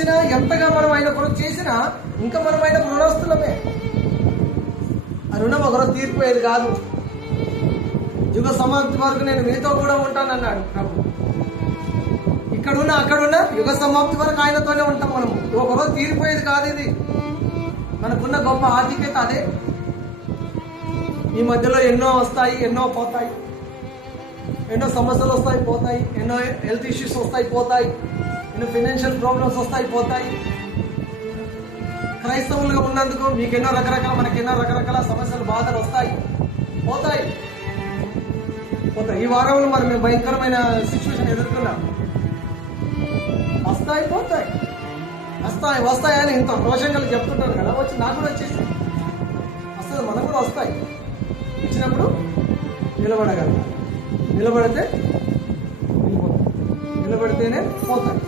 ఇచ్చినా, ఎంతగా మనం ఆయన కొరకు చేసినా ఇంకా మనం ఆయన రుణస్తులమే. ఆ రుణం ఒకరోజు తీరిపోయేది కాదు. యుగ సమాప్తి వరకు నేను మీతో కూడా ఉంటానన్నాడు ప్రభు. ఇక్కడున్నా అక్కడున్నా యుగ సమాప్తి వరకు ఆయనతోనే ఉంటాం మనము. ఒకరోజు తీరిపోయేది కాదు ఇది. మనకున్న గొప్ప ఆధిక్యత అదే. ఈ మధ్యలో ఎన్నో వస్తాయి, ఎన్నో పోతాయి. ఎన్నో సమస్యలు వస్తాయి, పోతాయి. ఎన్నో హెల్త్ ఇష్యూస్ వస్తాయి, పోతాయి. ఎన్నో ఫైనాన్షియల్ ప్రాబ్లమ్స్ వస్తాయి, పోతాయి. క్రైస్తవులుగా ఉన్నందుకు మీకెన్నో రకరకాల, మనకెన్నో రకరకాల సమస్యలు, బాధలు వస్తాయి, పోతాయి. ఈ వారంలో మరి మేము భయంకరమైన సిచ్యువేషన్ ఎదుర్కొన్నాం. వస్తాయి, పోతాయి. వస్తాయని ఇంత రోషంగా చెప్తుంటారు కదా, వచ్చి నాకు కూడా వచ్చేసి వస్తుంది. మనకు కూడా వస్తాయి. ఇచ్చినప్పుడు నిలబడగలం. నిలబడితే వెళ్ళిపోతాయి, నిలబడితేనే పోతాయి.